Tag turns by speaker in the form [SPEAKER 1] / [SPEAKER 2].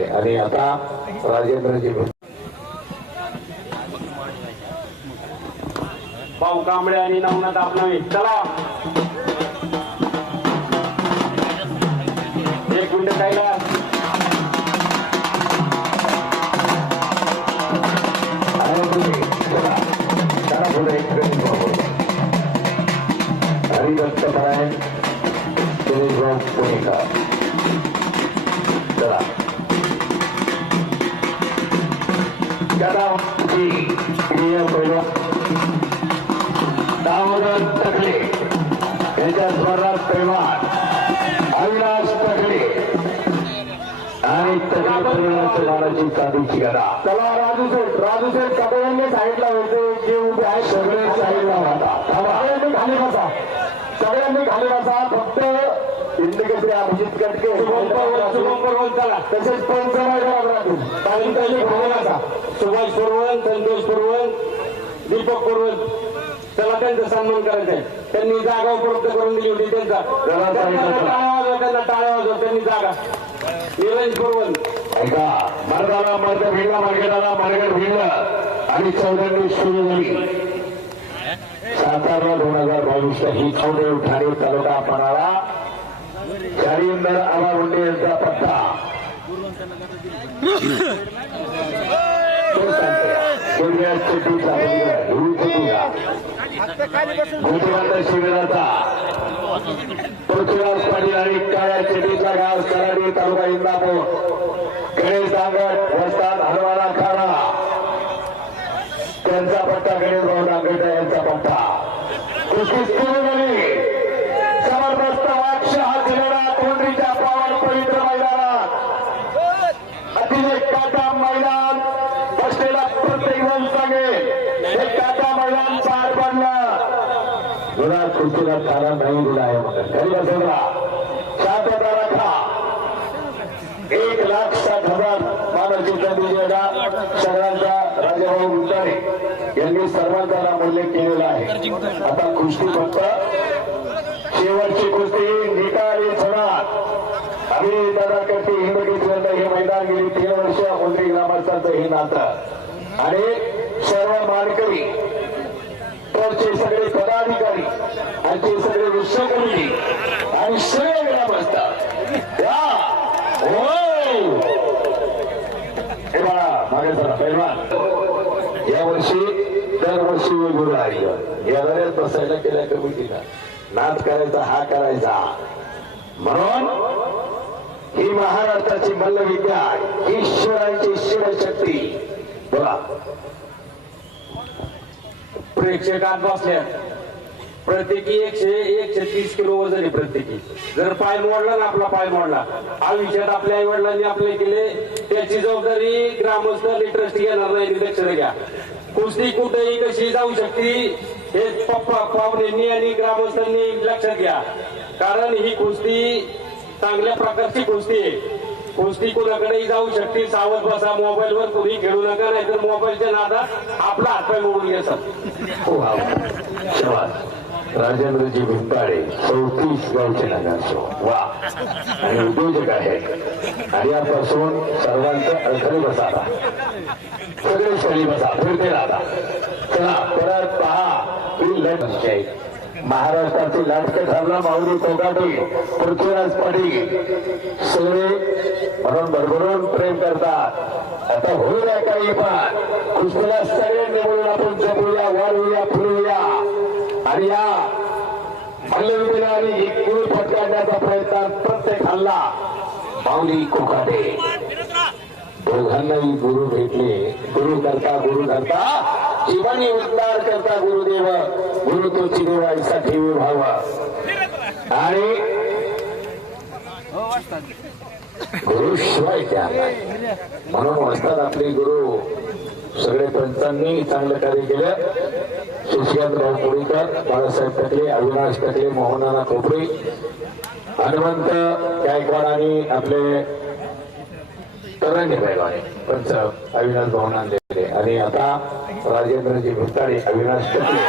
[SPEAKER 1] दिले आणि आता राजेंद्रजी
[SPEAKER 2] भाऊ कांबळे आणि नवनाथ आपणावी. चला. एक
[SPEAKER 1] ट्रेन बघू. हरिदत्त परायण दिनेशभाऊ पुणेकर. दामोदर तकले यांच्या स्मरणात पैमान अविनाश तकले आणि तकले चालूची गदा.
[SPEAKER 3] चला राजू शेठ राजू शेठ सगळ्यांनी साईडला होते जे उभे आहेत
[SPEAKER 1] सगळे साईडला होता
[SPEAKER 3] सगळ्यांनी खाली बसा. सगळ्यांनी खाली बसा. फक्त इंडिकेटरी अभिजित कटके. तसेच पंच मैदानात राहतील तालुक्याची खाली बसा.
[SPEAKER 2] सुभाष परवल संतोष परवल दीपक परवल चला त्यांचा सन्मान करायचा आहे. त्यांनी जागा उपलब्ध करून दिली होती त्यांचा. त्यांना. टाळ्या वाजवा, त्यांना जागा. निरंज परवल
[SPEAKER 1] ऐका मर्दाला मर्द भिडला मार्गेटाला मार्गेट भिडलं. आणि चौघांनी सुरू झाली. सातारा दोन हजार बावीस ही चौदे ठाणे तालुका पणाला चारिंदर आबा मुंडे यांचा पत्ता. तो गोपीनाथ शिबिराचा. पृथ्वीराज पाटील आणि काळ्या चेटीचा गाव कराडी तालुका इंदापूर. गणेश दांगट वस्ताद हरवाडा खाडा त्यांचा पट्टा गणेश भाऊ दांगट यांचा पट्टा कुस्ती सुरू झाली. गुन्हा खुर्चीला तारा नाही दिला आहे मग घरी बसवला. शांतता राखा. एक लाखचा साठ हजार मानसिकता दिलेला सगळ्यांचा राजाभाऊ गुंजारे यांनी सर्वांचा नाम उल्लेख केलेला आहे. आता कुस्ती फक्त शेवटची कुस्ती. निकाली सणात आम्ही दादा करते हिंदकेश्वर हे मैदान गेली तीन वर्ष. मुंद्री ग्रामस्थांचं हे नातं. आणि सर्व मानकरी सगळे आणि ते सगळे विश्वकर्मी आणि सगळे ग्रामस्थ या! हो! वर्षी दरवर्षी वेगवेगळं आहे या बऱ्याच बसायला केल्या कमिटीला नाच करायचा हा करायचा. म्हणून ही महाराष्ट्राची मल्लविद्या ईश्वरांची ईश्वर शक्ती बोला
[SPEAKER 2] प्रेक्षकात बसल्यात प्रत्येकी एकशे एकशे तीस किलो वजन आहे प्रत्येकी. जर पाय मोडला ना आपला पाय मोडला. आयुष्यात आपल्या आई वडिलांनी आपले केले त्याची जबाबदारी ग्रामस्थ ट्रस्ट घेणार नाही दक्षिण घ्या कुस्ती कुठेही कशी जाऊ शकते हे पप्पा पाहुण्यांनी आणि ग्रामस्थांनी लक्षात घ्या. कारण ही कुस्ती चांगल्या प्रकारची कुस्ती आहे. कुस्ती कुणाकडेही जाऊ शकते सावध बसा मोबाईलवर कुणी खेळू नका नाहीतर मोबाईलच्या नादात आपला हातपाय मोडून घ्यायचा
[SPEAKER 1] हो, हो. राजेंद्रजी भिंपाळे चौतीस गावचे नगरसो वा. आणि उद्योजक आहेत. आणि यापासून सर्वांचं अडथळे बसाला सगळे स्थळी बसा फिरते राहता. चला परत पहा. ही लट आहे. महाराष्ट्राची लाटकं ठरला माऊली कोकाटी पृथ्वीराज पाटील. सगळे म्हणून भरभरून प्रेम करतात. आता होऊया काही पण. कुस्तीला सगळे निवडून आपण जपूया वाढूया फिरूया आणि या मल्लविद्येला आणि एक गुरु फटकाडण्याचा प्रयत्न प्रत्येक हल्ला माऊली कोकाटे. दोघांनाही गुरु भेटले. गुरु करता गुरु करता शिवानी उद्धार करता गुरुदेव. गुरु तो देव ऐसा ठेवी व्हावा. आणि गुरु शिवाय त्या म्हणून असतात आपले गुरु सगळे पंचांनी चांगलं कार्य केलं सुशिकांतराव कोळीकर बाळासाहेब टकले अविनाश टकले मोहनाना खोपरे हनुमंत गायकवाड आणि आपले तरंगे गायकवाड पंच अविनाश भवनाने आणि आता राजेंद्रजी भुताळे अविनाश टकले.